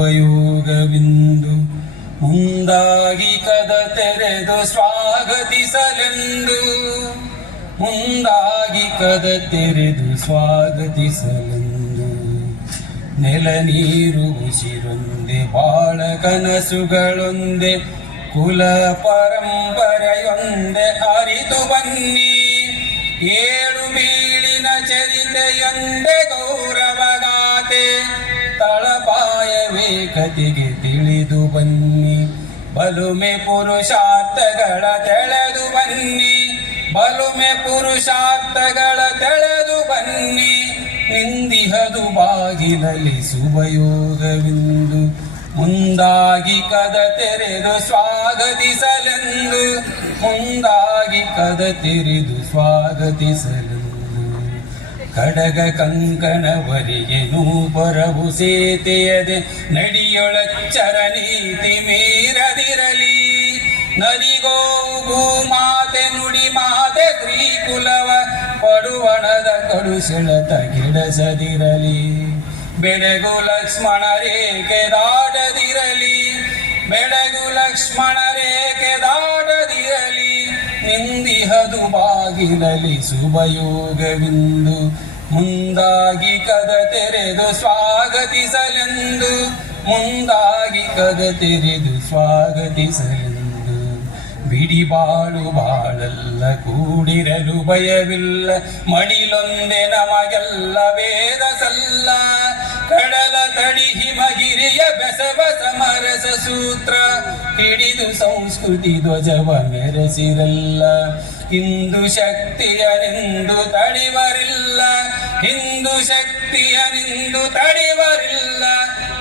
ಯೋಗವಿಂದು ಮುಂದಾಗಿ ಕದ ತೆರೆದು ಸ್ವಾಗತಿಸಲೆಂದು. ಮುಂದಾಗಿ ಕದ ತೆರೆದು ಸ್ವಾಗತಿಸಲೆಂದು. ನೆಲ ನೀರು ಉಸಿರೊಂದೆ, ಬಾಳ ಕನಸುಗಳೊಂದೆ, ಕುಲ ಪರಂಪರೆಯೊಂದೆ ಅರಿತು ಬನ್ನಿ. ಏಳು ಬೀಳಿನ ಚರಿತೆಯೊಂದೆ ಗೌರವಗಾತೆ ತಳಪಾಯವೇ ಕತಿಗೆ ತಿಳಿದು ಬನ್ನಿ. ಬಲುಮೆ ಪುರುಷಾರ್ಥಗಳ ತೆಳೆದು ಬನ್ನಿ. ಬಲುಮೆ ಪುರುಷಾರ್ಥಗಳ ತೆಳೆದು ಬನ್ನಿ. ನಿಂದಿಹದು ಬಾಗಿಲಲ್ಲಿ ಸುಭಯೋಗವೆಂದು ಮುಂದಾಗಿ ಕದ ತೆರೆದು ಸ್ವಾಗತಿಸಲೆಂದು. ಮುಂದಾಗಿ ಕದ ತೆರೆದು ಸ್ವಾಗತಿಸಲೆಂದು ಕಡಗ ಕಂಕಣವರಿಗೆ ನೂಪರವು ಸೇತೆಯದೆ ನಡಿಯೊಳಚ್ಚರ ನೀತಿ ಮೀರದಿರಲಿ. ನದಿಗೋ ಭೂಮಾತೆ ನುಡಿ ಮಾತೆ ಕುಲವ ಪಡುವಣದ ಕಡು ಸೆಳೆತ ಗಿಡಸದಿರಲಿ ಬೆಳಗು ಲಕ್ಷ್ಮಣ ರೇಖೆ ದಾಟದಿರಲಿ. ಬೆಳಗು ಲಕ್ಷ್ಮಣ ರೇಖೆ ದಾಟದಿರಲಿ. ನಿಂದಿಹದು ಬಾಗಿಲಲಿ ಶುಭಯೋಗವಿಂದು ಮುಂದಾಗಿ ಕದ ತೆರೆದು ಸ್ವಾಗತಿಸಲೆಂದು, ಮುಂದಾಗಿ ಕದ ತೆರೆದು ಸ್ವಾಗತಿಸಲೆಂದು. ಬಿಡಿ ಬಾಳು ಬಾಳಲ್ಲ, ಕೂಡಿರಲು ಭಯವಿಲ್ಲ ಮಡಿಲೊಂದೆ ನಮಗೆಲ್ಲ ವೇದ ಸಲ್ಲ ಕಡಲ ತಡಿ ಹಿಮಗಿರಿಯ ಬೆಸವ ಸಮರಸ ಸೂತ್ರ. ಹಿಡಿದು ಸಂಸ್ಕೃತಿ ಧ್ವಜವ ಮೆರೆಸಿರಲ್ಲ. ಹಿಂದೂ ಶಕ್ತಿಯನೆಂದು ತಡಿವರಿಲ್ಲ. ಹಿಂದೂ ಶಕ್ತಿಯನೆಂದು ತಡಿವರಿಲ್ಲ.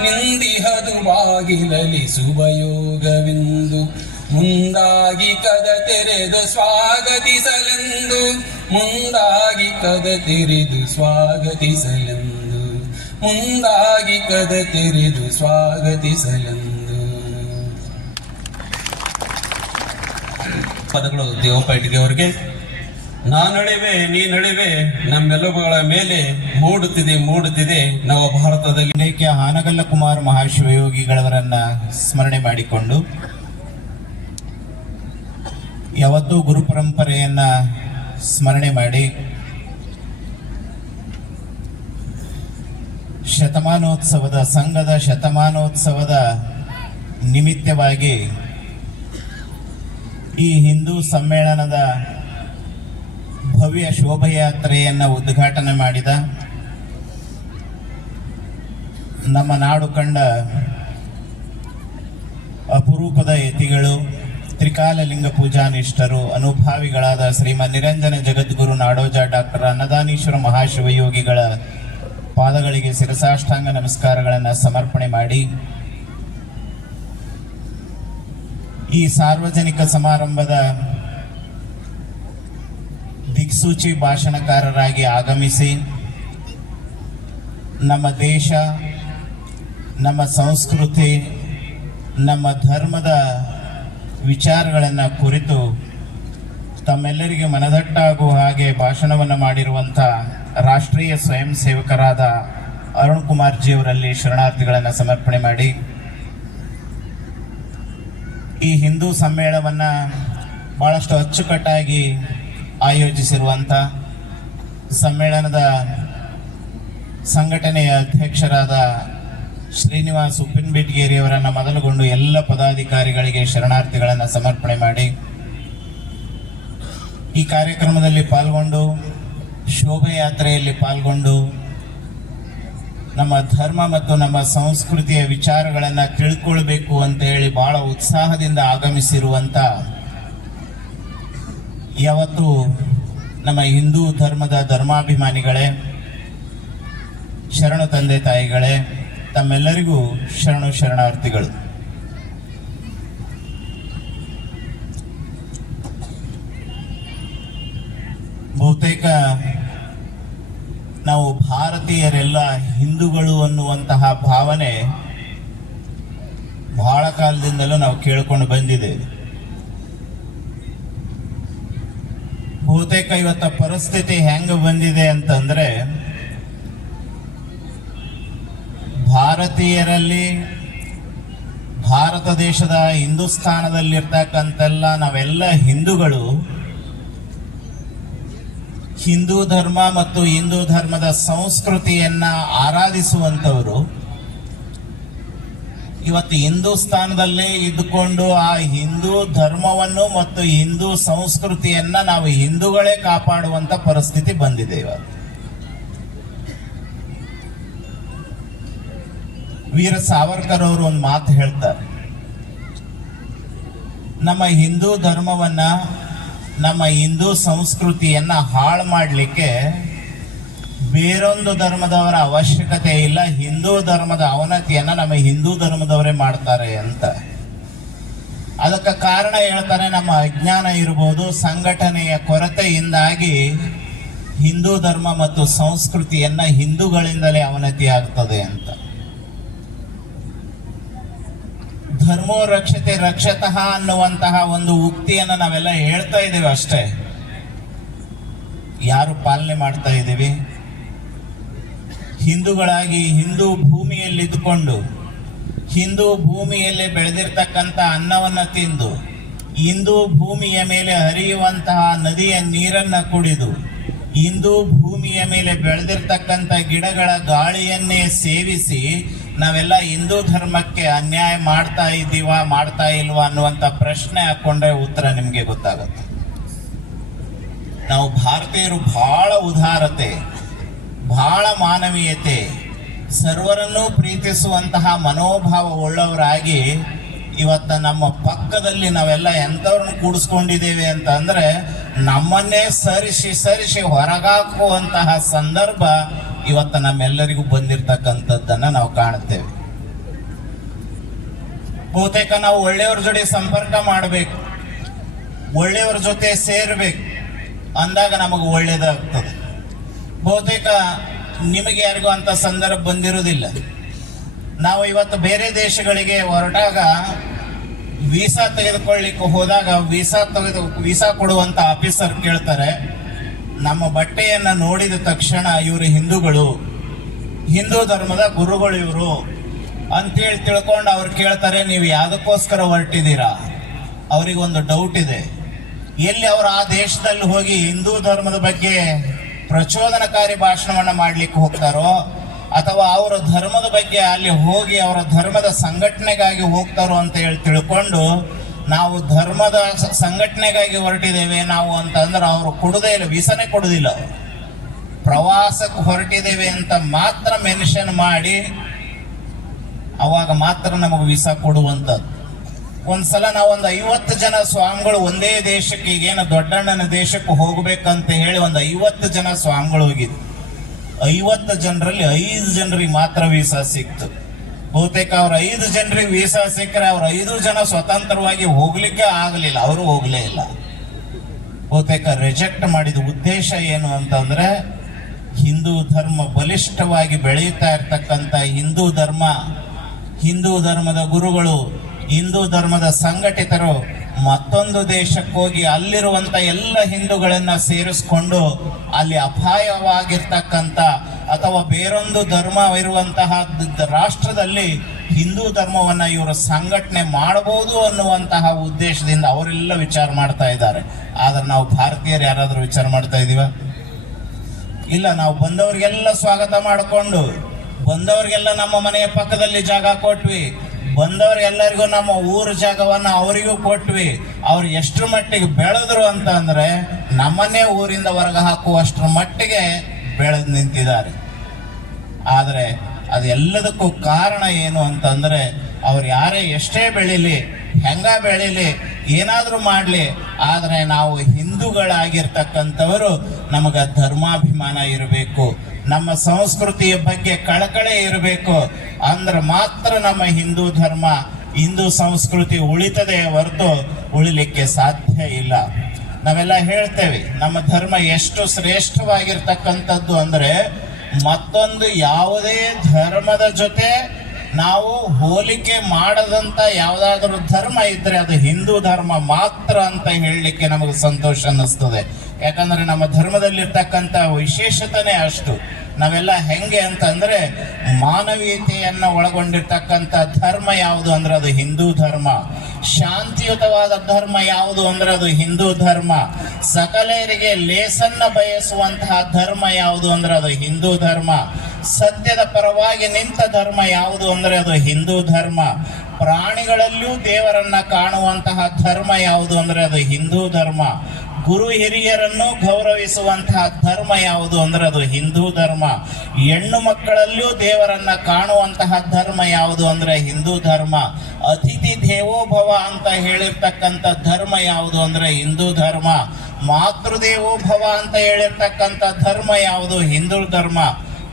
ನಿಂದಿಹದು ಬಾಗಿಲಲಿ ಶುಭಯೋಗವೆಂದು. ಮುಂದಾಗಿ ಕದ ತೆರೆದು ಸ್ವಾಗತಿಸಲೆಂದು. ಮುಂದಾಗಿ ಕದ ತೆರೆದು ಸ್ವಾಗತಿಸಲೆಂದು. ಮುಂದಾಗಿ ಕದ ತೆರೆದು ಸ್ವಾಗತಿಸಲೆಂದು. ಪದಗಳು ದೇವಪೈಟಿಗೆ ಅವರಿಗೆ, ನಾನಳಿವೆ, ನೀನಳಿವೆ ನಮ್ಮೆಲ್ಲಗಳ ಮೇಲೆ ಮೂಡುತ್ತಿದೆ ಮೂಡುತ್ತಿದೆ. ನವ ಭಾರತದಲ್ಲಿ ಲೇಖ್ಯ ಹಾನಗಲ್ಲ ಕುಮಾರ್ ಮಹಾಶಿವಯೋಗಿಗಳವರನ್ನ ಸ್ಮರಣೆ ಮಾಡಿಕೊಂಡು, ಯಾವತ್ತೂ ಗುರು ಪರಂಪರೆಯನ್ನ ಸ್ಮರಣೆ ಮಾಡಿ ಶತಮಾನೋತ್ಸವದ, ಸಂಘದ ಶತಮಾನೋತ್ಸವದ ನಿಮಿತ್ತವಾಗಿ ಈ ಹಿಂದೂ ಸಮ್ಮೇಳನದ ಭವ್ಯ ಶೋಭಯಾತ್ರೆಯನ್ನು ಉದ್ಘಾಟನೆ ಮಾಡಿದ ನಮ್ಮ ನಾಡು ಕಂಡ ಅಪರೂಪದ ಯತಿಗಳು ತ್ರಿಕಾಲಲಿಂಗ ಪೂಜಾನಿಷ್ಠರು, ಅನುಭಾವಿಗಳಾದ ಶ್ರೀಮನ್ ನಿರಂಜನ ಜಗದ್ಗುರು ನಾಡೋಜ ಡಾಕ್ಟರ್ ಅನ್ನದಾನೀಶ್ವರ ಮಹಾಶಿವಯೋಗಿಗಳ ಪಾದಗಳಿಗೆ ಶಿರಸಾಷ್ಟಾಂಗ ನಮಸ್ಕಾರಗಳನ್ನು ಸಮರ್ಪಣೆ ಮಾಡಿ. ಈ ಸಾರ್ವಜನಿಕ ಸಮಾರಂಭದ ದಿಕ್ಸೂಚಿ ಭಾಷಣಕಾರರಾಗಿ ಆಗಮಿಸಿ, ನಮ್ಮ ದೇಶ, ನಮ್ಮ ಸಂಸ್ಕೃತಿ, ನಮ್ಮ ಧರ್ಮದ ವಿಚಾರಗಳನ್ನು ಕುರಿತು ತಮ್ಮೆಲ್ಲರಿಗೆ ಮನದಟ್ಟಾಗುವ ಹಾಗೆ ಭಾಷಣವನ್ನು ಮಾಡಿರುವಂಥ ರಾಷ್ಟ್ರೀಯ ಸ್ವಯಂ ಸೇವಕರಾದ ಅರುಣ್ ಕುಮಾರ್ ಜಿಯವರಲ್ಲಿ ಶರಣಾರ್ಥಿಗಳನ್ನು ಸಮರ್ಪಣೆ ಮಾಡಿ. ಈ ಹಿಂದೂ ಸಮ್ಮೇಳನವನ್ನು ಭಾಳಷ್ಟು ಅಚ್ಚುಕಟ್ಟಾಗಿ ಆಯೋಜಿಸಿರುವಂಥ ಸಮ್ಮೇಳನದ ಸಂಘಟನೆಯ ಅಧ್ಯಕ್ಷರಾದ ಶ್ರೀನಿವಾಸ್ ಉಪ್ಪಿನಬೇಟಗೇರಿಯವರನ್ನು ಮೊದಲುಗೊಂಡು ಎಲ್ಲ ಪದಾಧಿಕಾರಿಗಳಿಗೆ ಶರಣಾರ್ಥಿಗಳನ್ನು ಸಮರ್ಪಣೆ ಮಾಡಿ. ಈ ಕಾರ್ಯಕ್ರಮದಲ್ಲಿ ಪಾಲ್ಗೊಂಡು ಶೋಭಯಾತ್ರೆಯಲ್ಲಿ ಪಾಲ್ಗೊಂಡು ನಮ್ಮ ಧರ್ಮ ಮತ್ತು ನಮ್ಮ ಸಂಸ್ಕೃತಿಯ ವಿಚಾರಗಳನ್ನು ತಿಳ್ಕೊಳ್ಬೇಕು ಅಂತ ಹೇಳಿ ಬಹಳ ಉತ್ಸಾಹದಿಂದ ಆಗಮಿಸಿರುವಂಥ ಯಾವತ್ತು ನಮ್ಮ ಹಿಂದೂ ಧರ್ಮದ ಧರ್ಮಾಭಿಮಾನಿಗಳೇ, ಶರಣು ತಂದೆ ತಾಯಿಗಳೇ, ತಮ್ಮೆಲ್ಲರಿಗೂ ಶರಣು ಶರಣಾರ್ಥಿಗಳು. ಬಹುತೇಕ ನಾವು ಭಾರತೀಯರೆಲ್ಲ ಹಿಂದೂಗಳು ಅನ್ನುವಂತಹ ಭಾವನೆ ಬಹಳ ಕಾಲದಿಂದಲೂ ನಾವು ಕೇಳ್ಕೊಂಡು ಬಂದಿದ್ದೇವೆ ಬಹುತೇಕ ಇವತ್ತ ಪರಿಸ್ಥಿತಿ ಹೆಂಗೆ ಬಂದಿದೆ ಅಂತಂದ್ರೆ, ಭಾರತೀಯರಲ್ಲಿ ಭಾರತ ದೇಶದ ಹಿಂದೂಸ್ಥಾನದಲ್ಲಿರ್ತಕ್ಕಂತೆಲ್ಲ ನಾವೆಲ್ಲ ಹಿಂದೂಗಳು ಹಿಂದೂ ಧರ್ಮ ಮತ್ತು ಹಿಂದೂ ಧರ್ಮದ ಸಂಸ್ಕೃತಿಯನ್ನ ಆರಾಧಿಸುವಂಥವರು, ಇವತ್ತು ಹಿಂದೂಸ್ಥಾನದಲ್ಲೇ ಇದ್ದುಕೊಂಡು ಆ ಹಿಂದೂ ಧರ್ಮವನ್ನು ಮತ್ತು ಹಿಂದೂ ಸಂಸ್ಕೃತಿಯನ್ನ ನಾವು ಹಿಂದೂಗಳೇ ಕಾಪಾಡುವಂತ ಪರಿಸ್ಥಿತಿ ಬಂದಿದೆ ಇವತ್ತು. ವೀರ ಸಾವರ್ಕರ್ ಅವರು ಒಂದು ಮಾತು ಹೇಳ್ತಾರೆ. ನಮ್ಮ ಹಿಂದೂ ಧರ್ಮವನ್ನ ನಮ್ಮ ಹಿಂದೂ ಸಂಸ್ಕೃತಿಯನ್ನ ಹಾಳು ಮಾಡಲಿಕ್ಕೆ ಬೇರೊಂದು ಧರ್ಮದವರ ಅವಶ್ಯಕತೆ ಇಲ್ಲ, ಹಿಂದೂ ಧರ್ಮದ ಅವನತಿಯನ್ನ ನಮ್ಮ ಹಿಂದೂ ಧರ್ಮದವರೇ ಮಾಡ್ತಾರೆ ಅಂತ. ಅದಕ್ಕೆ ಕಾರಣ ಹೇಳ್ತಾರೆ, ನಮ್ಮ ಅಜ್ಞಾನ ಇರಬಹುದು ಸಂಘಟನೆಯ ಕೊರತೆಯಿಂದಾಗಿ ಹಿಂದೂ ಧರ್ಮ ಮತ್ತು ಸಂಸ್ಕೃತಿಯನ್ನ ಹಿಂದೂಗಳಿಂದಲೇ ಅವನತಿ ಆಗ್ತದೆ ಅಂತ. ಧರ್ಮೋ ರಕ್ಷತೆ ರಕ್ಷತಃ ಅನ್ನುವಂತಹ ಒಂದು ಉಕ್ತಿಯನ್ನು ನಾವೆಲ್ಲ ಹೇಳ್ತಾ ಇದ್ದೇವೆ ಅಷ್ಟೇ. ಯಾರು ಪಾಲನೆ ಮಾಡ್ತಾ ಇದ್ದೀವಿ? ಹಿಂದೂಗಳಾಗಿ ಹಿಂದೂ ಭೂಮಿಯಲ್ಲಿದ್ದುಕೊಂಡು, ಹಿಂದೂ ಭೂಮಿಯಲ್ಲಿ ಬೆಳೆದಿರ್ತಕ್ಕಂಥ ಅನ್ನವನ್ನ ತಿಂದು, ಹಿಂದೂ ಭೂಮಿಯ ಮೇಲೆ ಹರಿಯುವಂತಹ ನದಿಯ ನೀರನ್ನ ಕುಡಿದು, ಹಿಂದೂ ಭೂಮಿಯ ಮೇಲೆ ಬೆಳೆದಿರ್ತಕ್ಕಂಥ ಗಿಡಗಳ ಗಾಳಿಯನ್ನೇ ಸೇವಿಸಿ ನಾವೆಲ್ಲ ಹಿಂದೂ ಧರ್ಮಕ್ಕೆ ಅನ್ಯಾಯ ಮಾಡ್ತಾ ಇದ್ದೀವಾ, ಮಾಡ್ತಾ ಇಲ್ವಾ ಅನ್ನುವಂಥ ಪ್ರಶ್ನೆ ಹಾಕೊಂಡ್ರೆ ಉತ್ತರ ನಿಮಗೆ ಗೊತ್ತಾಗುತ್ತೆ. ನಾವು ಭಾರತೀಯರು ಬಹಳ ಉದಾರತೆ ಬಹಳ ಮಾನವೀಯತೆ, ಸರ್ವರನ್ನೂ ಪ್ರೀತಿಸುವಂತಹ ಮನೋಭಾವ ಉಳ್ಳವರಾಗಿ ಇವತ್ತ ನಮ್ಮ ಪಕ್ಕದಲ್ಲಿ ನಾವೆಲ್ಲ ಎಂಥವ್ರನ್ನ ಕೂಡಿಸ್ಕೊಂಡಿದ್ದೇವೆ ಅಂತ ಅಂದ್ರೆ ನಮ್ಮನ್ನೇ ಸರಿಸಿ ಸರಿಸಿ ಹೊರಗಾಕುವಂತಹ ಸಂದರ್ಭ ಇವತ್ತ ನಮ್ಮೆಲ್ಲರಿಗೂ ಬಂದಿರತಕ್ಕಂಥದ್ದನ್ನ ನಾವು ಕಾಣುತ್ತೇವೆ. ಬಹುತೇಕ ನಾವು ಒಳ್ಳೆಯವ್ರ ಜೊತೆ ಸಂಪರ್ಕ ಮಾಡಬೇಕು. ಒಳ್ಳೆಯವ್ರ ಜೊತೆ ಸೇರ್ಬೇಕು. ಅಂದಾಗ ನಮಗೆ ಒಳ್ಳೆಯದಾಗ್ತದೆ ಬಹುತೇಕ ನಿಮಗೆ ಯಾರಿಗೂ ಅಂತ ಸಂದರ್ಭ ಬಂದಿರುವುದಿಲ್ಲ. ನಾವು ಇವತ್ತು ಬೇರೆ ದೇಶಗಳಿಗೆ ಹೊರಟಾಗ ವೀಸಾ ತೆಗೆದುಕೊಳ್ಳಿಕ್ಕೆ ಹೋದಾಗ ವೀಸಾ ತೆಗೆದು ವೀಸಾ ಕೊಡುವಂತ ಆಫೀಸರ್ ಕೇಳ್ತಾರೆ. ನಮ್ಮ ಬಟ್ಟೆಯನ್ನ ನೋಡಿದ ತಕ್ಷಣ ಇವರು ಹಿಂದೂಗಳು, ಹಿಂದೂ ಧರ್ಮದ ಗುರುಗಳು ಇವರು ಅಂತೇಳಿ ತಿಳ್ಕೊಂಡು ಅವ್ರು ಕೇಳ್ತಾರೆ, ನೀವು ಯಾವುದಕ್ಕೋಸ್ಕರ ಹೊರಟಿದ್ದೀರಾ? ಅವರಿಗೊಂದು ಡೌಟ್ ಇದೆ. ಎಲ್ಲಿ ಅವರು ಆ ದೇಶದಲ್ಲಿ ಹೋಗಿ ಹಿಂದೂ ಧರ್ಮದ ಬಗ್ಗೆ ಪ್ರಚೋದನಕಾರಿ ಭಾಷಣವನ್ನು ಮಾಡ್ಲಿಕ್ಕೆ ಹೋಗ್ತಾರೋ, ಅಥವಾ ಅವರ ಧರ್ಮದ ಬಗ್ಗೆ ಅಲ್ಲಿ ಹೋಗಿ ಅವರ ಧರ್ಮದ ಸಂಘಟನೆಗಾಗಿ ಹೋಗ್ತಾರೋ ಅಂತ ಹೇಳಿ ತಿಳ್ಕೊಂಡು ನಾವು ಧರ್ಮದ ಸಂಘಟನೆಗಾಗಿ ಹೊರಟಿದ್ದೇವೆ. ನಾವು ಅಂತಂದ್ರೆ ಅವರು ಕೊಡುದೇ ಇಲ್ಲ, ವೀಸನೇ ಕೊಡೋದಿಲ್ಲ ಅವರು. ಪ್ರವಾಸಕ್ಕೆ ಹೊರಟಿದ್ದೇವೆ ಅಂತ ಮಾತ್ರ ಮೆನ್ಷನ್ ಮಾಡಿ, ಅವಾಗ ಮಾತ್ರ ನಮಗೆ ವೀಸಾ ಕೊಡುವಂಥದ್ದು. ಒಂದ್ಸಲ ನಾವು ಒಂದು ಐವತ್ತು ಜನ ಸ್ವಾಮಿಗಳು ಒಂದೇ ದೇಶಕ್ಕೆ, ಈಗೇನು ದೊಡ್ಡಣ್ಣನ ದೇಶಕ್ಕೆ ಹೋಗ್ಬೇಕಂತ ಹೇಳಿ ಒಂದು ಐವತ್ತು ಜನ ಸ್ವಾಮಿಗಳು ಹೋಗಿದ್ರು. ಐವತ್ತು ಜನರಲ್ಲಿ ಐದು ಜನರಿಗೆ ಮಾತ್ರ ವೀಸಾ ಸಿಕ್ತು. ಬಹುತೇಕ ಅವ್ರ ಐದು ಜನರಿಗೆ ವೀಸಾ ಸಿಕ್ಕರೆ ಅವ್ರ ಐದು ಜನ ಸ್ವತಂತ್ರವಾಗಿ ಹೋಗ್ಲಿಕ್ಕೆ ಆಗಲಿಲ್ಲ. ಅವರು ಹೋಗ್ಲೇ ಇಲ್ಲ. ಬಹುತೇಕ ರಿಜೆಕ್ಟ್ ಮಾಡಿದ ಉದ್ದೇಶ ಏನು ಅಂತಂದ್ರೆ, ಹಿಂದೂ ಧರ್ಮ ಬಲಿಷ್ಠವಾಗಿ ಬೆಳೆಯುತ್ತಾ ಇರ್ತಕ್ಕಂಥ ಹಿಂದೂ ಧರ್ಮ, ಹಿಂದೂ ಧರ್ಮದ ಗುರುಗಳು, ಹಿಂದೂ ಧರ್ಮದ ಸಂಘಟಿತರು ಮತ್ತೊಂದು ದೇಶಕ್ಕೆ ಹೋಗಿ ಅಲ್ಲಿರುವಂತ ಎಲ್ಲ ಹಿಂದೂಗಳನ್ನು ಸೇರಿಸ್ಕೊಂಡು ಅಲ್ಲಿ ಅಪಾಯವಾಗಿರ್ತಕ್ಕಂಥ ಅಥವಾ ಬೇರೊಂದು ಧರ್ಮ ಇರುವಂತಹ ರಾಷ್ಟ್ರದಲ್ಲಿ ಹಿಂದೂ ಧರ್ಮವನ್ನ ಇವರು ಸಂಘಟನೆ ಮಾಡಬಹುದು ಅನ್ನುವಂತಹ ಉದ್ದೇಶದಿಂದ ಅವರೆಲ್ಲ ವಿಚಾರ ಮಾಡ್ತಾ ಇದ್ದಾರೆ. ಆದ್ರೆ ನಾವು ಭಾರತೀಯರು ಯಾರಾದರೂ ವಿಚಾರ ಮಾಡ್ತಾ ಇದೀವ? ಇಲ್ಲ, ನಾವು ಬಂದವರಿಗೆಲ್ಲ ಸ್ವಾಗತ ಮಾಡಿಕೊಂಡು, ಬಂದವರಿಗೆಲ್ಲ ನಮ್ಮ ಮನೆಯ ಪಕ್ಕದಲ್ಲಿ ಜಾಗ ಕೊಟ್ವಿ ಬಂದವರಿಗೆಲ್ಲರಿಗೂ ನಮ್ಮ ಊರ ಜಾಗವನ್ನ ಅವರಿಗೂ ಕೊಟ್ವಿ. ಅವ್ರು ಎಷ್ಟರ ಮಟ್ಟಿಗೆ ಬೆಳೆದ್ರು ಅಂತ ಅಂದ್ರೆ ನಮ್ಮನ್ನೇ ಊರಿಂದ ಹೊರಗೆ ಹಾಕುವಷ್ಟರ ಮಟ್ಟಿಗೆ ಬೆಳೆದು ನಿಂತಿದ್ದಾರೆ. ಆದರೆ ಅದೆಲ್ಲದಕ್ಕೂ ಕಾರಣ ಏನು ಅಂತಂದ್ರೆ ಅವ್ರು ಯಾರೇ ಎಷ್ಟೇ ಬೆಳೀಲಿ, ಹೆಂಗ ಬೆಳೀಲಿ, ಏನಾದರೂ ಮಾಡಲಿ, ಆದರೆ ನಾವು ಹಿಂದೂಗಳಾಗಿರ್ತಕ್ಕಂಥವರು ನಮಗೆ ಧರ್ಮಾಭಿಮಾನ ಇರಬೇಕು, ನಮ್ಮ ಸಂಸ್ಕೃತಿಯ ಬಗ್ಗೆ ಕಳಕಳೆ ಇರಬೇಕು, ಅಂದ್ರೆ ಮಾತ್ರ ನಮ್ಮ ಹಿಂದೂ ಧರ್ಮ, ಹಿಂದೂ ಸಂಸ್ಕೃತಿ ಉಳಿತದೆ ಹೊರತು ಉಳಿಲಿಕ್ಕೆ ಸಾಧ್ಯ ಇಲ್ಲ. ನಾವೆಲ್ಲ ಹೇಳ್ತೇವೆ, ನಮ್ಮ ಧರ್ಮ ಎಷ್ಟು ಶ್ರೇಷ್ಠವಾಗಿರ್ತಕ್ಕಂಥದ್ದು ಅಂದ್ರೆ ಮತ್ತೊಂದು ಯಾವುದೇ ಧರ್ಮದ ಜೊತೆ ನಾವು ಹೋಲಿಕೆ ಮಾಡದಂತ ಯಾವುದಾದ್ರೂ ಧರ್ಮ ಇದ್ರೆ ಅದು ಹಿಂದೂ ಧರ್ಮ ಮಾತ್ರ ಅಂತ ಹೇಳಲಿಕ್ಕೆ ನಮಗೆ ಸಂತೋಷ ಅನ್ನಿಸ್ತದೆ. ಯಾಕಂದ್ರೆ ನಮ್ಮ ಧರ್ಮದಲ್ಲಿರ್ತಕ್ಕಂಥ ವಿಶೇಷತೆನೇ ಅಷ್ಟು. ನಾವೆಲ್ಲ ಹೆಂಗೆ ಅಂತಂದ್ರೆ ಮಾನವೀಯತೆಯನ್ನು ಒಳಗೊಂಡಿರ್ತಕ್ಕಂಥ ಧರ್ಮ ಯಾವುದು ಅಂದ್ರೆ ಅದು ಹಿಂದೂ ಧರ್ಮ. ಶಾಂತಿಯುತವಾದ ಧರ್ಮ ಯಾವುದು ಅಂದ್ರೆ ಅದು ಹಿಂದೂ ಧರ್ಮ. ಸಕಲರಿಗೆ ಲೇಸನ್ನ ಬಯಸುವಂತಹ ಧರ್ಮ ಯಾವುದು ಅಂದ್ರೆ ಅದು ಹಿಂದೂ ಧರ್ಮ. ಸತ್ಯದ ಪರವಾಗಿ ನಿಂತ ಧರ್ಮ ಯಾವುದು ಅಂದ್ರೆ ಅದು ಹಿಂದೂ ಧರ್ಮ. ಪ್ರಾಣಿಗಳಲ್ಲೂ ದೇವರನ್ನ ಕಾಣುವಂತಹ ಧರ್ಮ ಯಾವುದು ಅಂದ್ರೆ ಅದು ಹಿಂದೂ ಧರ್ಮ. ಗುರು ಹಿರಿಯರನ್ನು ಗೌರವಿಸುವಂತಹ ಧರ್ಮ ಯಾವುದು ಅಂದ್ರೆ ಅದು ಹಿಂದೂ ಧರ್ಮ. ಹೆಣ್ಣು ಮಕ್ಕಳಲ್ಲೂ ದೇವರನ್ನ ಕಾಣುವಂತಹ ಧರ್ಮ ಯಾವುದು ಅಂದ್ರೆ ಹಿಂದೂ ಧರ್ಮ. ಅತಿಥಿ ದೇವೋಭವ ಅಂತ ಹೇಳಿರ್ತಕ್ಕಂಥ ಧರ್ಮ ಯಾವುದು ಅಂದ್ರೆ ಹಿಂದೂ ಧರ್ಮ. ಮಾತೃದೇವೋಭವ ಅಂತ ಹೇಳಿರ್ತಕ್ಕಂಥ ಧರ್ಮ ಯಾವುದು ಹಿಂದೂ ಧರ್ಮ.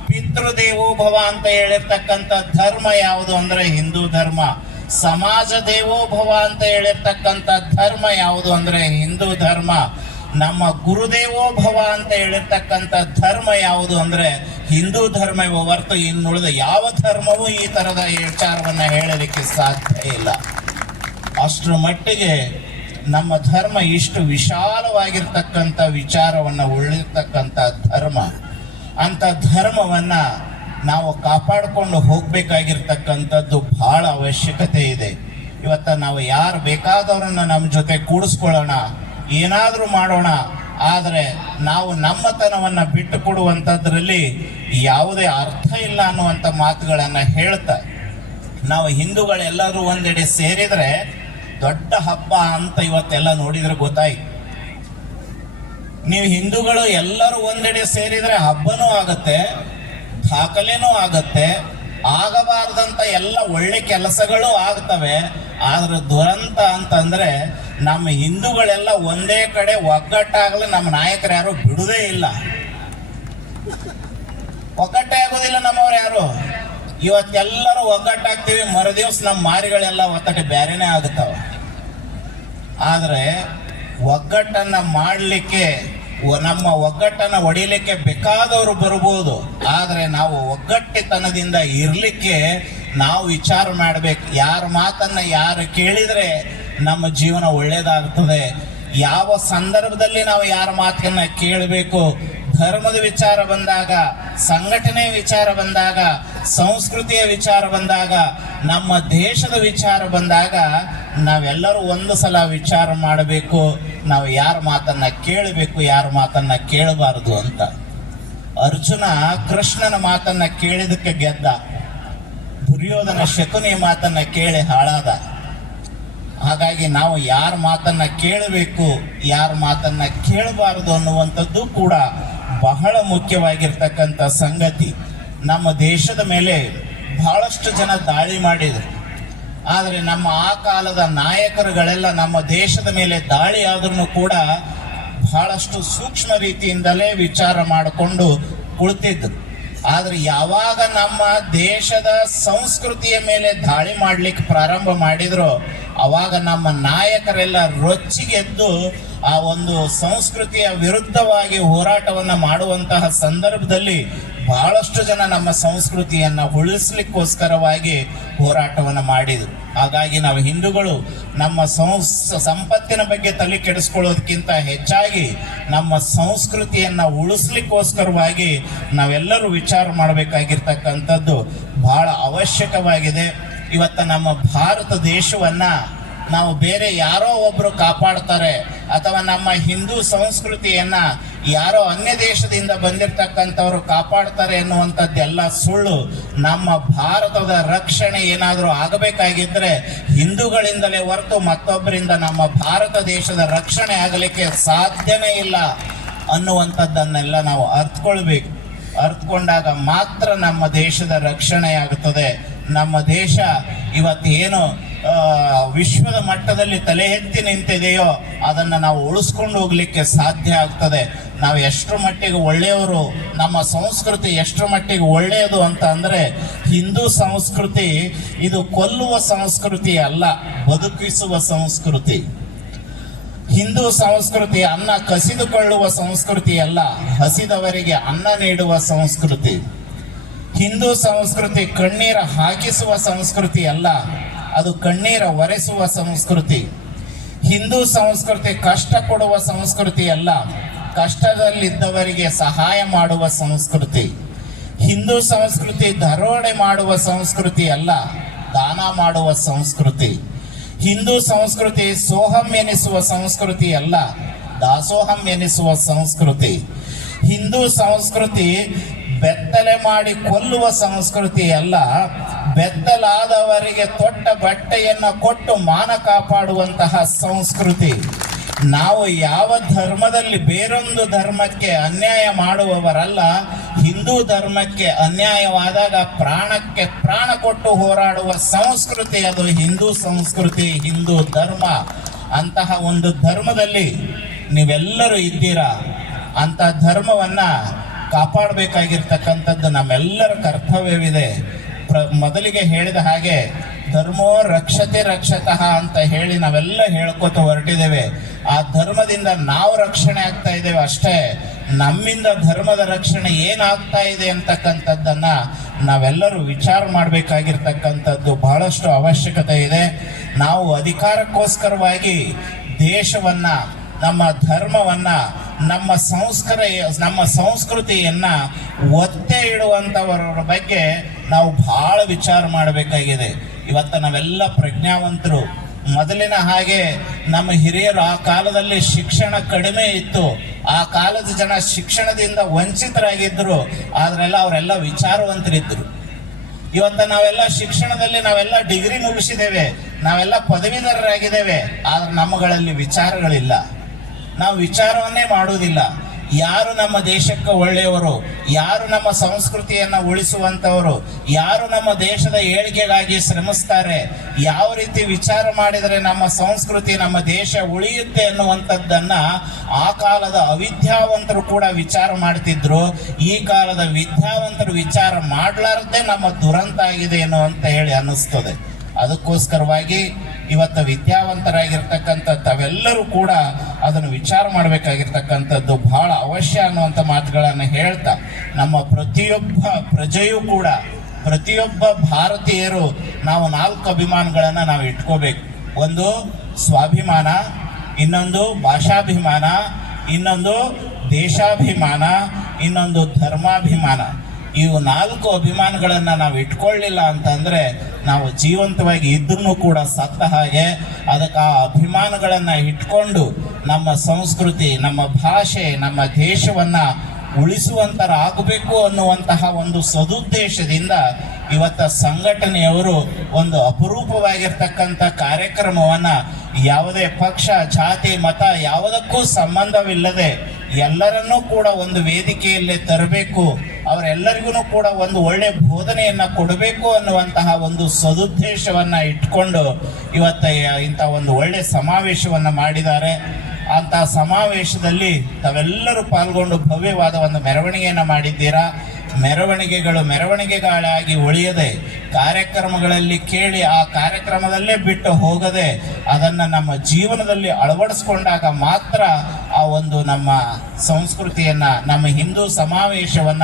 ಪಿತೃದೇವೋಭವ ಅಂತ ಹೇಳಿರ್ತಕ್ಕಂಥ ಧರ್ಮ ಯಾವುದು ಅಂದ್ರೆ ಹಿಂದೂ ಧರ್ಮ. ಸಮಾಜ ದೇವೋಭವ ಅಂತ ಹೇಳಿರ್ತಕ್ಕಂಥ ಧರ್ಮ ಯಾವುದು ಅಂದ್ರೆ ಹಿಂದೂ ಧರ್ಮ. ನಮ್ಮ ಗುರುದೇವೋಭವ ಅಂತ ಹೇಳಿರ್ತಕ್ಕಂಥ ಧರ್ಮ ಯಾವುದು ಅಂದ್ರೆ ಹಿಂದೂ ಧರ್ಮವೇ ಹೊರತು ಇನ್ನುಳಿದ ಯಾವ ಧರ್ಮವೂ ಈ ತರದ ವಿಚಾರವನ್ನ ಹೇಳಲಿಕ್ಕೆ ಸಾಧ್ಯ ಇಲ್ಲ. ಅಷ್ಟರ ಮಟ್ಟಿಗೆ ನಮ್ಮ ಧರ್ಮ ಇಷ್ಟು ವಿಶಾಲವಾಗಿರ್ತಕ್ಕಂಥ ವಿಚಾರವನ್ನ ಉಳಿರ್ತಕ್ಕಂಥ ಧರ್ಮ. ಅಂತ ಧರ್ಮವನ್ನ ನಾವು ಕಾಪಾಡಿಕೊಂಡು ಹೋಗ್ಬೇಕಾಗಿರ್ತಕ್ಕಂಥದ್ದು ಬಹಳ ಅವಶ್ಯಕತೆ ಇದೆ. ಇವತ್ತ ನಾವು ಯಾರು ಬೇಕಾದವ್ರನ್ನ ನಮ್ಮ ಜೊತೆ ಕೂಡಿಸ್ಕೊಳ್ಳೋಣ, ಏನಾದರೂ ಮಾಡೋಣ, ಆದರೆ ನಾವು ನಮ್ಮತನವನ್ನು ಬಿಟ್ಟು ಕೊಡುವಂಥದ್ರಲ್ಲಿ ಯಾವುದೇ ಅರ್ಥ ಇಲ್ಲ ಅನ್ನುವಂಥ ಮಾತುಗಳನ್ನು ಹೇಳ್ತಾ, ನಾವು ಹಿಂದೂಗಳೆಲ್ಲರೂ ಒಂದೆಡೆ ಸೇರಿದರೆ ದೊಡ್ಡ ಹಬ್ಬ ಅಂತ ಇವತ್ತೆಲ್ಲ ನೋಡಿದ್ರೆ ಗೊತ್ತಾಯ್ತು. ನೀವು ಹಿಂದೂಗಳು ಎಲ್ಲರೂ ಒಂದೆಡೆ ಸೇರಿದರೆ ಹಬ್ಬನೂ ಆಗತ್ತೆ ದಾಖಲೆನೂ ಆಗತ್ತೆ. ಆಗಬಾರ್ದಂತ ಎಲ್ಲ ಒಳ್ಳೆ ಕೆಲಸಗಳು ಆಗ್ತವೆ. ಆದ್ರೆ ದುರಂತ ಅಂತಂದ್ರೆ ನಮ್ಮ ಹಿಂದೂಗಳೆಲ್ಲ ಒಂದೇ ಕಡೆ ಒಗ್ಗಟ್ಟಾಗಲು ನಮ್ಮ ನಾಯಕರು ಯಾರು ಬಿಡುದೇ ಇಲ್ಲ. ಒಗ್ಗಟ್ಟೆ ಆಗೋದಿಲ್ಲ ನಮ್ಮವ್ರು ಯಾರು. ಇವತ್ತೆಲ್ಲರೂ ಒಗ್ಗಟ್ಟಾಗ್ತೀವಿ, ಮರುದಿವ್ಸ ನಮ್ಮ ಮಾರಿಗಳೆಲ್ಲ ಒತ್ತಟೆ ಬೇರೆನೇ ಆಗುತ್ತವೆ. ಆದರೆ ಒಗ್ಗಟ್ಟನ್ನು ಮಾಡಲಿಕ್ಕೆ ನಮ್ಮ ಒಗ್ಗಟ್ಟನ್ನು ಒಡಿಲಿಕ್ಕೆ ಬೇಕಾದವರು ಬರ್ಬೋದು. ಆದರೆ ನಾವು ಒಗ್ಗಟ್ಟಿತನದಿಂದ ಇರಲಿಕ್ಕೆ ನಾವು ವಿಚಾರ ಮಾಡಬೇಕು. ಯಾರ ಮಾತನ್ನ ಯಾರು ಕೇಳಿದರೆ ನಮ್ಮ ಜೀವನ ಒಳ್ಳೆಯದಾಗ್ತದೆ ಯಾವ ಸಂದರ್ಭದಲ್ಲಿ ನಾವು ಯಾರ ಮಾತನ್ನ ಕೇಳಬೇಕು? ಧರ್ಮದ ವಿಚಾರ ಬಂದಾಗ ಸಂಘಟನೆ ವಿಚಾರ ಬಂದಾಗ, ಸಂಸ್ಕೃತಿಯ ವಿಚಾರ ಬಂದಾಗ, ನಮ್ಮ ದೇಶದ ವಿಚಾರ ಬಂದಾಗ ನಾವೆಲ್ಲರೂ ಒಂದು ಸಲ ವಿಚಾರ ಮಾಡಬೇಕು, ನಾವು ಯಾರ ಮಾತನ್ನ ಕೇಳಬೇಕು, ಯಾರ ಮಾತನ್ನ ಕೇಳಬಾರದು ಅಂತ. ಅರ್ಜುನ ಕೃಷ್ಣನ ಮಾತನ್ನ ಕೇಳಿದಕ್ಕೆ ಗೆದ್ದ. ದುರ್ಯೋಧನ ಶಕುನಿ ಮಾತನ್ನ ಕೇಳಿ ಹಾಳಾದ. ಹಾಗಾಗಿ ನಾವು ಯಾರ ಮಾತನ್ನ ಕೇಳಬೇಕು, ಯಾರ ಮಾತನ್ನ ಕೇಳಬಾರದು ಅನ್ನುವಂಥದ್ದು ಕೂಡ ಬಹಳ ಮುಖ್ಯವಾಗಿರ್ತಕ್ಕಂಥ ಸಂಗತಿ. ನಮ್ಮ ದೇಶದ ಮೇಲೆ ಬಹಳಷ್ಟು ಜನ ದಾಳಿ ಮಾಡಿದರು. ಆದರೆ ನಮ್ಮ ಆ ಕಾಲದ ನಾಯಕರುಗಳೆಲ್ಲ ನಮ್ಮ ದೇಶದ ಮೇಲೆ ದಾಳಿ ಆದ್ರೂ ಕೂಡ ಬಹಳಷ್ಟು ಸೂಕ್ಷ್ಮ ರೀತಿಯಿಂದಲೇ ವಿಚಾರ ಮಾಡಿಕೊಂಡು ಕುಳಿತಿದ್ದರು. ಆದರೆ ಯಾವಾಗ ನಮ್ಮ ದೇಶದ ಸಂಸ್ಕೃತಿಯ ಮೇಲೆ ದಾಳಿ ಮಾಡ್ಲಿಕ್ಕೆ ಪ್ರಾರಂಭ ಮಾಡಿದ್ರು, ಅವಾಗ ನಮ್ಮ ನಾಯಕರೆಲ್ಲ ರೊಚ್ಚಿಗೆದ್ದು ಆ ಒಂದು ಸಂಸ್ಕೃತಿಯ ವಿರುದ್ಧವಾಗಿ ಹೋರಾಟವನ್ನ ಮಾಡುವಂತಹ ಸಂದರ್ಭದಲ್ಲಿ ಬಹಳಷ್ಟು ಜನ ನಮ್ಮ ಸಂಸ್ಕೃತಿಯನ್ನ ಉಳಿಸ್ಲಿಕ್ಕೋಸ್ಕರವಾಗಿ ಹೋರಾಟವನ್ನು ಮಾಡಿದ್ರು. ಹಾಗಾಗಿ ನಾವು ಹಿಂದೂಗಳು ನಮ್ಮ ಸಂಸ್, ಸಂಪತ್ತಿನ ಬಗ್ಗೆ ತಲೆ ಕೆಡಿಸ್ಕೊಳ್ಳೋದಕ್ಕಿಂತ ಹೆಚ್ಚಾಗಿ ನಮ್ಮ ಸಂಸ್ಕೃತಿಯನ್ನ ಉಳಿಸ್ಲಿಕ್ಕೋಸ್ಕರವಾಗಿ ನಾವೆಲ್ಲರೂ ವಿಚಾರ ಮಾಡಬೇಕಾಗಿರ್ತಕ್ಕಂಥದ್ದು ಬಹಳ ಅವಶ್ಯಕವಾಗಿದೆ. ಇವತ್ತ ನಮ್ಮ ಭಾರತ ದೇಶವನ್ನ ನಾವು ಬೇರೆ ಯಾರೋ ಒಬ್ರು ಕಾಪಾಡ್ತಾರೆ ಅಥವಾ ನಮ್ಮ ಹಿಂದೂ ಸಂಸ್ಕೃತಿಯನ್ನ ಯಾರೋ ಅನ್ಯ ದೇಶದಿಂದ ಬಂದಿರತಕ್ಕಂಥವ್ರು ಕಾಪಾಡ್ತಾರೆ ಎನ್ನುವಂಥದ್ದೆಲ್ಲ ಸುಳ್ಳು ನಮ್ಮ ಭಾರತದ ರಕ್ಷಣೆ ಏನಾದರೂ ಆಗಬೇಕಾಗಿದ್ದರೆ ಹಿಂದೂಗಳಿಂದಲೇ ಹೊರತು ಮತ್ತೊಬ್ಬರಿಂದ ನಮ್ಮ ಭಾರತ ದೇಶದ ರಕ್ಷಣೆ ಆಗಲಿಕ್ಕೆ ಸಾಧ್ಯನೇ ಇಲ್ಲ ಅನ್ನುವಂಥದ್ದನ್ನೆಲ್ಲ ನಾವು ಅರ್ಥಕೊಳ್ಬೇಕು ಅರ್ಥಕೊಂಡಾಗ ಮಾತ್ರ ನಮ್ಮ ದೇಶದ ರಕ್ಷಣೆ ಆಗುತ್ತದೆ ನಮ್ಮ ದೇಶ ಇವತ್ತೇನು ವಿಶ್ವದ ಮಟ್ಟದಲ್ಲಿ ತಲೆ ಎತ್ತಿ ನಿಂತಿದೆಯೋ ಅದನ್ನು ನಾವು ಉಳಿಸ್ಕೊಂಡು ಹೋಗ್ಲಿಕ್ಕೆ ಸಾಧ್ಯ ಆಗ್ತದೆ. ನಾವು ಎಷ್ಟು ಮಟ್ಟಿಗೆ ಒಳ್ಳೆಯವರು, ನಮ್ಮ ಸಂಸ್ಕೃತಿ ಎಷ್ಟು ಮಟ್ಟಿಗೆ ಒಳ್ಳೆಯದು ಅಂತ ಅಂದರೆ ಹಿಂದೂ ಸಂಸ್ಕೃತಿ ಇದು ಕೊಲ್ಲುವ ಸಂಸ್ಕೃತಿ ಅಲ್ಲ, ಬದುಕಿಸುವ ಸಂಸ್ಕೃತಿ. ಹಿಂದೂ ಸಂಸ್ಕೃತಿ ಅನ್ನ ಕಸಿದುಕೊಳ್ಳುವ ಸಂಸ್ಕೃತಿ ಅಲ್ಲ, ಹಸಿದವರಿಗೆ ಅನ್ನ ನೀಡುವ ಸಂಸ್ಕೃತಿ. ಹಿಂದೂ ಸಂಸ್ಕೃತಿ ಕಣ್ಣೀರ ಹಾಕಿಸುವ ಸಂಸ್ಕೃತಿ ಅಲ್ಲ ಅದು ಕಣ್ಣೀರ ಒರೆಸುವ ಸಂಸ್ಕೃತಿ. ಹಿಂದೂ ಸಂಸ್ಕೃತಿ ಕಷ್ಟ ಕೊಡುವ ಸಂಸ್ಕೃತಿ ಅಲ್ಲ. ಕಷ್ಟದಲ್ಲಿದ್ದವರಿಗೆ ಸಹಾಯ ಮಾಡುವ ಸಂಸ್ಕೃತಿ. ಹಿಂದೂ ಸಂಸ್ಕೃತಿ ದರೋಡೆ ಮಾಡುವ ಸಂಸ್ಕೃತಿ ಅಲ್ಲ, ದಾನ ಮಾಡುವ ಸಂಸ್ಕೃತಿ. ಹಿಂದೂ ಸಂಸ್ಕೃತಿ ಸೋಹಂ ಎನಿಸುವ ಸಂಸ್ಕೃತಿ ಅಲ್ಲ, ದಾಸೋಹಂ ಎನಿಸುವ ಸಂಸ್ಕೃತಿ. ಹಿಂದೂ ಸಂಸ್ಕೃತಿ ಬೆತ್ತಲೆ ಮಾಡಿ ಕೊಲ್ಲುವ ಸಂಸ್ಕೃತಿ ಅಲ್ಲ, ಬೆತ್ತಲಾದವರಿಗೆ ತೊಟ್ಟ ಬಟ್ಟೆಯನ್ನು ಕೊಟ್ಟು ಮಾನ ಕಾಪಾಡುವಂತಹ ಸಂಸ್ಕೃತಿ. ನಾವು ಯಾವ ಧರ್ಮದಲ್ಲಿ ಬೇರೊಂದು ಧರ್ಮಕ್ಕೆ ಅನ್ಯಾಯ ಮಾಡುವವರಲ್ಲ, ಹಿಂದೂ ಧರ್ಮಕ್ಕೆ ಅನ್ಯಾಯವಾದಾಗ ಪ್ರಾಣಕ್ಕೆ ಪ್ರಾಣ ಕೊಟ್ಟು ಹೋರಾಡುವ ಸಂಸ್ಕೃತಿ ಅದು ಹಿಂದೂ ಸಂಸ್ಕೃತಿ, ಹಿಂದೂ ಧರ್ಮ. ಅಂತಹ ಒಂದು ಧರ್ಮದಲ್ಲಿ ನೀವೆಲ್ಲರೂ ಇದ್ದೀರಾ? ಅಂತ ಧರ್ಮವನ್ನ ಕಾಪಾಡಬೇಕಾಗಿರ್ತಕ್ಕಂಥದ್ದು ನಮ್ಮೆಲ್ಲರ ಕರ್ತವ್ಯವಿದೆ. ಪ್ರ, ಮೊದಲಿಗೆ ಹೇಳಿದ ಹಾಗೆ, ಧರ್ಮೋ ರಕ್ಷತೆ ರಕ್ಷತಃ ಅಂತ ಹೇಳಿ ನಾವೆಲ್ಲ ಹೇಳ್ಕೊತ ಹೊರಟಿದ್ದೇವೆ. ಆ ಧರ್ಮದಿಂದ ನಾವು ರಕ್ಷಣೆ ಆಗ್ತಾ ಇದ್ದೇವೆ ಅಷ್ಟೇ. ನಮ್ಮಿಂದ ಧರ್ಮದ ರಕ್ಷಣೆ ಏನಾಗ್ತಾ ಇದೆ ಅಂತಕ್ಕಂಥದ್ದನ್ನ ನಾವೆಲ್ಲರೂ ವಿಚಾರ ಮಾಡಬೇಕಾಗಿರ್ತಕ್ಕಂಥದ್ದು ಬಹಳಷ್ಟು ಅವಶ್ಯಕತೆ ಇದೆ. ನಾವು ಅಧಿಕಾರಕ್ಕೋಸ್ಕರವಾಗಿ ದೇಶವನ್ನ, ನಮ್ಮ ಧರ್ಮವನ್ನ ನಮ್ಮ ಸಂಸ್ಕಾರ ನಮ್ಮ ಸಂಸ್ಕೃತಿಯನ್ನ ಒತ್ತೆ ಇಡುವಂಥವರ ಬಗ್ಗೆ ನಾವು ಬಹಳ ವಿಚಾರ ಮಾಡಬೇಕಾಗಿದೆ. ಇವತ್ತು ನಾವೆಲ್ಲ ಪ್ರಜ್ಞಾವಂತರು. ಮೊದಲಿನ ಹಾಗೆ ನಮ್ಮ ಹಿರಿಯರು ಆ ಕಾಲದಲ್ಲಿ ಶಿಕ್ಷಣ ಕಡಿಮೆ ಇತ್ತು. ಆ ಕಾಲದ ಜನ ಶಿಕ್ಷಣದಿಂದ ವಂಚಿತರಾಗಿದ್ದರು ಆದ್ರೆಲ್ಲ ಅವರೆಲ್ಲ ವಿಚಾರವಂತರಿದ್ದರು ಇವತ್ತ ನಾವೆಲ್ಲ ಶಿಕ್ಷಣದಲ್ಲಿ ನಾವೆಲ್ಲ ಡಿಗ್ರಿ ಮುಗಿಸಿದ್ದೇವೆ. ನಾವೆಲ್ಲ ಪದವೀಧರರಾಗಿದ್ದೇವೆ. ಆದ್ರೆ ನಮ್ಮಗಳಲ್ಲಿ ವಿಚಾರಗಳಿಲ್ಲ. ನಾವು ವಿಚಾರವನ್ನೇ ಮಾಡುವುದಿಲ್ಲ. ಯಾರು ನಮ್ಮ ದೇಶಕ್ಕೆ ಒಳ್ಳೆಯವರು, ಯಾರು ನಮ್ಮ ಸಂಸ್ಕೃತಿಯನ್ನ ಉಳಿಸುವಂತವರು, ಯಾರು ನಮ್ಮ ದೇಶದ ಏಳಿಗೆಗಾಗಿ ಶ್ರಮಿಸ್ತಾರೆ, ಯಾವ ರೀತಿ ವಿಚಾರ ಮಾಡಿದರೆ ನಮ್ಮ ಸಂಸ್ಕೃತಿ, ನಮ್ಮ ದೇಶ ಉಳಿಯುತ್ತೆ ಅನ್ನುವಂಥದ್ದನ್ನು ಆ ಕಾಲದ ಅವಿದ್ಯಾವಂತರು ಕೂಡ ವಿಚಾರ ಮಾಡ್ತಿದ್ರು. ಈ ಕಾಲದ ವಿದ್ಯಾವಂತರು ವಿಚಾರ ಮಾಡಲಾರದೆ ನಮ್ಮ ದುರಂತ ಆಗಿದೆ ಏನೋ ಅಂತ ಹೇಳಿ ಅನ್ನಿಸ್ತದೆ. ಅದಕ್ಕೋಸ್ಕರವಾಗಿ ಇವತ್ತು ವಿದ್ಯಾವಂತರಾಗಿರ್ತಕ್ಕಂಥ ತಾವೆಲ್ಲರೂ ಕೂಡ ಅದನ್ನು ವಿಚಾರ ಮಾಡಬೇಕಾಗಿರ್ತಕ್ಕಂಥದ್ದು ಬಹಳ ಅವಶ್ಯ ಅನ್ನುವಂಥ ಮಾತುಗಳನ್ನು ಹೇಳ್ತಾ ನಮ್ಮ ಪ್ರತಿಯೊಬ್ಬ ಪ್ರಜೆಯೂ ಕೂಡ, ಪ್ರತಿಯೊಬ್ಬ ಭಾರತೀಯರು ನಾವು ನಾಲ್ಕು ಅಭಿಮಾನಗಳನ್ನು ನಾವು ಇಟ್ಕೋಬೇಕು. ಒಂದು ಸ್ವಾಭಿಮಾನ, ಇನ್ನೊಂದು ಭಾಷಾಭಿಮಾನ, ಇನ್ನೊಂದು ದೇಶಾಭಿಮಾನ, ಇನ್ನೊಂದು ಧರ್ಮಾಭಿಮಾನ. ಇವು ನಾಲ್ಕು ಅಭಿಮಾನಗಳನ್ನು ನಾವು ಇಟ್ಕೊಳ್ಳಿಲ್ಲ ಅಂತಂದರೆ ನಾವು ಜೀವಂತವಾಗಿ ಇದ್ರೂ ಕೂಡ ಸತ್ತ ಹಾಗೆ ಅದಕ್ಕೆ ಆ ಅಭಿಮಾನಗಳನ್ನು ಇಟ್ಕೊಂಡು ನಮ್ಮ ಸಂಸ್ಕೃತಿ, ನಮ್ಮ ಭಾಷೆ, ನಮ್ಮ ದೇಶವನ್ನ ಉಳಿಸುವಂತರಾಗಬೇಕು ಅನ್ನುವಂತಹ ಒಂದು ಸದುದ್ದೇಶದಿಂದ ಇವತ್ತ ಸಂಘಟನೆಯವರು ಒಂದು ಅಪರೂಪವಾಗಿರ್ತಕ್ಕಂಥ ಕಾರ್ಯಕ್ರಮವನ್ನ ಯಾವುದೇ ಪಕ್ಷ, ಜಾತಿ, ಮತ ಯಾವುದಕ್ಕೂ ಸಂಬಂಧವಿಲ್ಲದೆ ಎಲ್ಲರನ್ನೂ ಕೂಡ ಒಂದು ವೇದಿಕೆಯಲ್ಲೇ ತರಬೇಕು ಅವರೆಲ್ಲರಿಗೂ ಕೂಡ ಒಂದು ಒಳ್ಳೆ ಬೋಧನೆಯನ್ನ ಕೊಡಬೇಕು ಅನ್ನುವಂತಹ ಒಂದು ಸದುದ್ದೇಶವನ್ನ ಇಟ್ಕೊಂಡು ಇವತ್ತ ಇಂಥ ಒಂದು ಒಳ್ಳೆ ಸಮಾವೇಶವನ್ನ ಮಾಡಿದ್ದಾರೆ. ಅಂತ ಸಮಾವೇಶದಲ್ಲಿ ತಾವೆಲ್ಲರೂ ಪಾಲ್ಗೊಂಡು ಭವ್ಯವಾದ ಒಂದು ಮೆರವಣಿಗೆಯನ್ನು ಮಾಡಿದ್ದೀರಾ? ಮೆರವಣಿಗೆಗಳು ಮೆರವಣಿಗೆಗಳಾಗಿ ಉಳಿಯದೆ, ಕಾರ್ಯಕ್ರಮಗಳಲ್ಲಿ ಕೇಳಿ ಆ ಕಾರ್ಯಕ್ರಮದಲ್ಲೇ ಬಿಟ್ಟು ಹೋಗದೆ, ಅದನ್ನು ನಮ್ಮ ಜೀವನದಲ್ಲಿ ಅಳವಡಿಸ್ಕೊಂಡಾಗ ಮಾತ್ರ ಆ ಒಂದು ನಮ್ಮ ಸಂಸ್ಕೃತಿಯನ್ನ, ನಮ್ಮ ಹಿಂದೂ ಸಮಾವೇಶವನ್ನ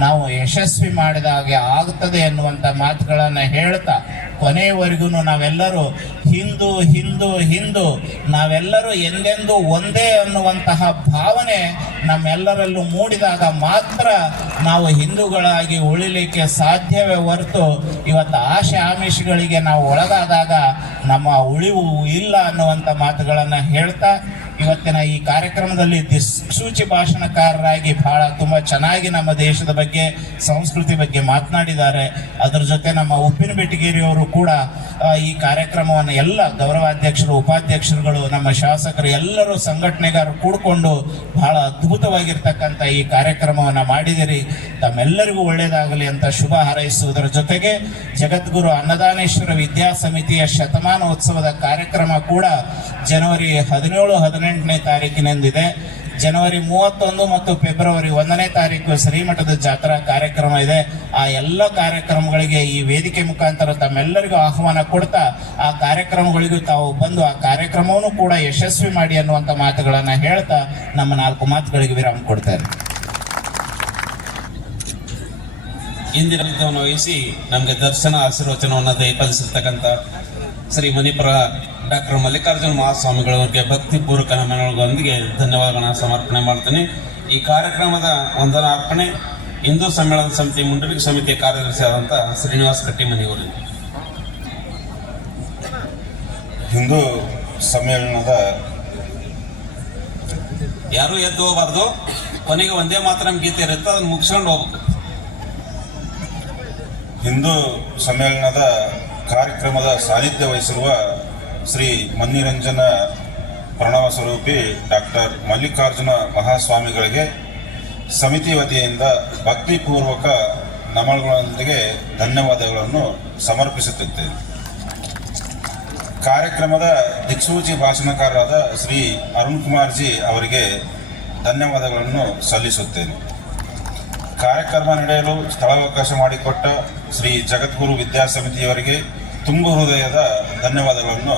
ನಾವು ಯಶಸ್ವಿ ಮಾಡಿದ ಹಾಗೆ ಆಗುತ್ತದೆ ಅನ್ನುವಂಥ ಮಾತುಗಳನ್ನು ಹೇಳ್ತಾ ಕೊನೆಯವರೆಗೂ ನಾವೆಲ್ಲರೂ ಹಿಂದೂ ಹಿಂದೂ ಹಿಂದೂ, ನಾವೆಲ್ಲರೂ ಎಂದೆಂದೂ ಒಂದೇ ಅನ್ನುವಂತಹ ಭಾವನೆ ನಮ್ಮೆಲ್ಲರಲ್ಲೂ ಮೂಡಿದಾಗ ಮಾತ್ರ ನಾವು ಹಿಂದೂಗಳಾಗಿ ಉಳಿಲಿಕ್ಕೆ ಸಾಧ್ಯವೇ ಹೊರತು ಇವತ್ತು ಆಶೆ ಆಮಿಷಗಳಿಗೆ ನಾವು ಒಳಗಾದಾಗ ನಮ್ಮ ಉಳಿವು ಇಲ್ಲ ಅನ್ನುವಂಥ ಮಾತುಗಳನ್ನು ಹೇಳ್ತಾ ಇವತ್ತಿನ ಈ ಕಾರ್ಯಕ್ರಮದಲ್ಲಿ ದಿಕ್ಸೂಚಿ ಭಾಷಣಕಾರರಾಗಿ ಬಹಳ ತುಂಬಾ ಚೆನ್ನಾಗಿ ನಮ್ಮ ದೇಶದ ಬಗ್ಗೆ, ಸಂಸ್ಕೃತಿ ಬಗ್ಗೆ ಮಾತನಾಡಿದ್ದಾರೆ. ಅದರ ಜೊತೆ ನಮ್ಮ ಉಪ್ಪಿನ ಬೆಟ್ಟಿಗೇರಿಯವರು ಕೂಡ ಈ ಕಾರ್ಯಕ್ರಮವನ್ನು ಎಲ್ಲ ಗೌರವಾಧ್ಯಕ್ಷರು, ಉಪಾಧ್ಯಕ್ಷರುಗಳು, ನಮ್ಮ ಶಾಸಕರು, ಎಲ್ಲರೂ ಸಂಘಟನೆಗಾರರು ಕೂಡಿಕೊಂಡು ಬಹಳ ಅದ್ಭುತವಾಗಿರ್ತಕ್ಕಂಥ ಈ ಕಾರ್ಯಕ್ರಮವನ್ನು ಮಾಡಿದಿರಿ. ತಮ್ಮೆಲ್ಲರಿಗೂ ಒಳ್ಳೆಯದಾಗಲಿ ಅಂತ ಶುಭ ಹಾರೈಸುವುದರ ಜೊತೆಗೆ ಜಗದ್ಗುರು ಅನ್ನದಾನೇಶ್ವರ ವಿದ್ಯಾ ಸಮಿತಿಯ ಶತಮಾನೋತ್ಸವದ ಕಾರ್ಯಕ್ರಮ ಕೂಡ ಜನವರಿ ಹದಿನೇಳು ಹದಿನೆಂಟನೇ ತಾರೀಕಿನಂದಿದೆ ಜನವರಿ ಮೂವತ್ತೊಂದು ಮತ್ತು ಫೆಬ್ರವರಿ ಒಂದನೇ ತಾರೀಕು ಶ್ರೀಮಠದ ಜಾತ್ರಾ ಕಾರ್ಯಕ್ರಮ ಇದೆ. ಆ ಎಲ್ಲ ಕಾರ್ಯಕ್ರಮಗಳಿಗೆ ಈ ವೇದಿಕೆ ಮುಖಾಂತರ ತಮ್ಮೆಲ್ಲರಿಗೂ ಆಹ್ವಾನ ಕೊಡ್ತಾ, ಆ ಕಾರ್ಯಕ್ರಮಗಳಿಗೂ ತಾವು ಬಂದು ಆ ಕಾರ್ಯಕ್ರಮವನ್ನು ಕೂಡ ಯಶಸ್ವಿ ಮಾಡಿ ಅನ್ನುವಂಥ ಮಾತುಗಳನ್ನು ಹೇಳ್ತಾ, ನಮ್ಮ ನಾಲ್ಕು ಮಾತುಗಳಿಗೆ ವಿರಾಮ ಕೊಡ್ತಾರೆ ಇಂದಿನ ವಹಿಸಿ ನಮಗೆ ದರ್ಶನ, ಆಶೀರ್ವಚನವನ್ನು ದಯಪಾಲಿಸಿರ್ತಕ್ಕಂಥ ಶ್ರೀ ಮಣಿಪುರ ಡಾಕ್ಟರ್ ಮಲ್ಲಿಕಾರ್ಜುನ ಮಹಾಸ್ವಾಮಿಗಳವರಿಗೆ ಭಕ್ತಿಪೂರ್ವಕ ನಮನಗಳೊಂದಿಗೆ ಧನ್ಯವಾದಗಳನ್ನು ಸಮರ್ಪಣೆ ಮಾಡ್ತೀನಿ. ಈ ಕಾರ್ಯಕ್ರಮದ ವಂದನಾರ್ಪಣೆ ಹಿಂದೂ ಸಮ್ಮೇಳನ ಸಮಿತಿ ಮುಂಡರಿಕೆ ಸಮಿತಿ ಕಾರ್ಯದರ್ಶಿ ಶ್ರೀನಿವಾಸ ಶ್ರೀನಿವಾಸ್ ಅವರು ಹಿಂದೂ ಸಮ್ಮೇಳನದ ಯಾರು ಎದ್ದು ಹೋಗಬಾರ್ದು? ಕೊನೆಗೆ ಒಂದೇ ಮಾತ್ರ ಗೀತೆ ಇರುತ್ತೆ ಅದನ್ನು ಮುಗಿಸ್ಕೊಂಡು ಹೋಗ್ಬೇಕು. ಹಿಂದೂ ಸಮ್ಮೇಳನದ ಕಾರ್ಯಕ್ರಮದ ಸಾನ್ನಿಧ್ಯ ವಹಿಸಿರುವ ಶ್ರೀ ಮನ್ನಿರಂಜನ ಪ್ರಣವ ಸ್ವರೂಪಿ ಡಾಕ್ಟರ್ ಮಲ್ಲಿಕಾರ್ಜುನ ಮಹಾಸ್ವಾಮಿಗಳಿಗೆ ಸಮಿತಿ ವತಿಯಿಂದ ಭಕ್ತಿಪೂರ್ವಕ ನಮನಗಳೊಂದಿಗೆ ಧನ್ಯವಾದಗಳನ್ನು ಸಮರ್ಪಿಸುತ್ತಿದ್ದೇನೆ. ಕಾರ್ಯಕ್ರಮದ ದಿಕ್ಸೂಚಿ ಭಾಷಣಕಾರರಾದ ಶ್ರೀ ಅರುಣ್ ಕುಮಾರ್ ಜಿ ಅವರಿಗೆ ಧನ್ಯವಾದಗಳನ್ನು ಸಲ್ಲಿಸುತ್ತೇನೆ. ಕಾರ್ಯಕ್ರಮ ನಡೆಯಲು ಸ್ಥಳಾವಕಾಶ ಮಾಡಿಕೊಟ್ಟ ಶ್ರೀ ಜಗದ್ಗುರು ವಿದ್ಯಾಸಮಿತಿಯವರಿಗೆ ತುಂಬ ಹೃದಯದ ಧನ್ಯವಾದಗಳನ್ನು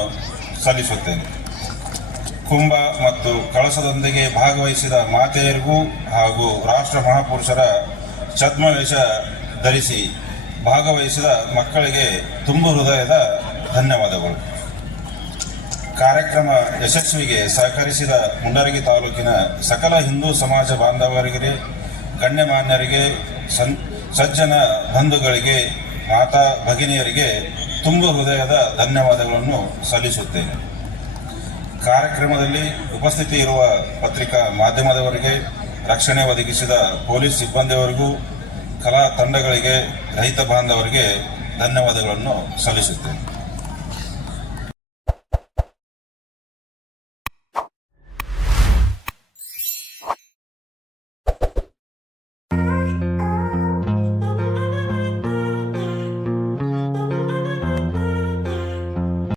ಸಲ್ಲಿಸುತ್ತೇನೆ. ಕುಂಭ ಮತ್ತು ಕಳಸದೊಂದಿಗೆ ಭಾಗವಹಿಸಿದ ಮಾತೆಯರಿಗೂ ಹಾಗೂ ರಾಷ್ಟ್ರ ಮಹಾಪುರುಷರ ಛದ್ಮವೇಷ ಧರಿಸಿ ಭಾಗವಹಿಸಿದ ಮಕ್ಕಳಿಗೆ ತುಂಬ ಹೃದಯದ ಧನ್ಯವಾದಗಳು. ಕಾರ್ಯಕ್ರಮ ಯಶಸ್ವಿಗೆ ಸಹಕರಿಸಿದ ಮುಂಡರಗಿ ತಾಲೂಕಿನ ಸಕಲ ಹಿಂದೂ ಸಮಾಜ ಬಾಂಧವರಿಗೆ, ಗಣ್ಯಮಾನ್ಯರಿಗೆ, ಸನ್, ಸಜ್ಜನ ಬಂಧುಗಳಿಗೆ, ಮಾತಾ ಭಗಿನಿಯರಿಗೆ ತುಂಬ ಹೃದಯದ ಧನ್ಯವಾದಗಳನ್ನು ಸಲ್ಲಿಸುತ್ತೇನೆ. ಕಾರ್ಯಕ್ರಮದಲ್ಲಿ ಉಪಸ್ಥಿತಿ ಇರುವ ಪತ್ರಿಕಾ ಮಾಧ್ಯಮದವರಿಗೆ, ರಕ್ಷಣೆ ಒದಗಿಸಿದ ಪೊಲೀಸ್ ಸಿಬ್ಬಂದಿಯವರಿಗೂ, ಕಲಾ ತಂಡಗಳಿಗೆ, ರೈತ ಬಾಂಧವರಿಗೆ ಧನ್ಯವಾದಗಳನ್ನು ಸಲ್ಲಿಸುತ್ತೇನೆ.